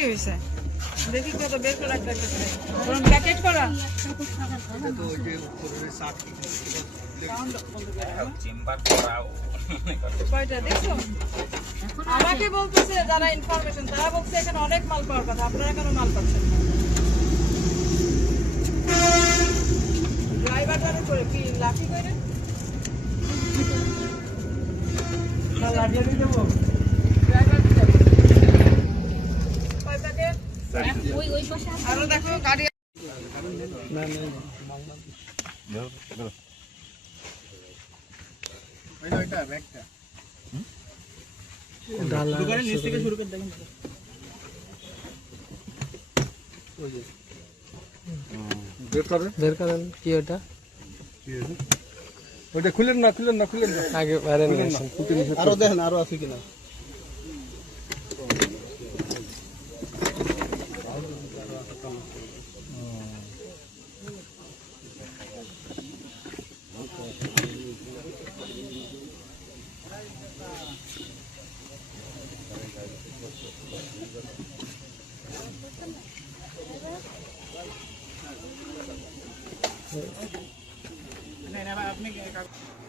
কি হয়েছে দেখি কত বের করে একটা গরম প্যাকেট করা তো ওই যে উপরের সাথে চেম্বার করাও কয়টা দেখছো আমাকে বলতেছে যারা ইনফরমেশন তারা বলছে এখানে অনেক মাল পাওয়ার কথা আপনারা কেন মাল পাচ্ছেন ড্রাইভার জানে করে কি লাফি করে না লাগিয়ে দিয়ে দেবো ড্রাইভার দিতে কয় প্যাকেট ওই পাশে আরো দেখো গাড়ি না না ওইটা ব্যাগটা দোকানের নিচ থেকে শুরু করে দেখেন ওই যে বের করেন কি ওটা ওটা খুলেন না আগে বাইরে নিয়ে আসেন আরো দেখেন আরো আছে কিনা नहीं ना भाई अपने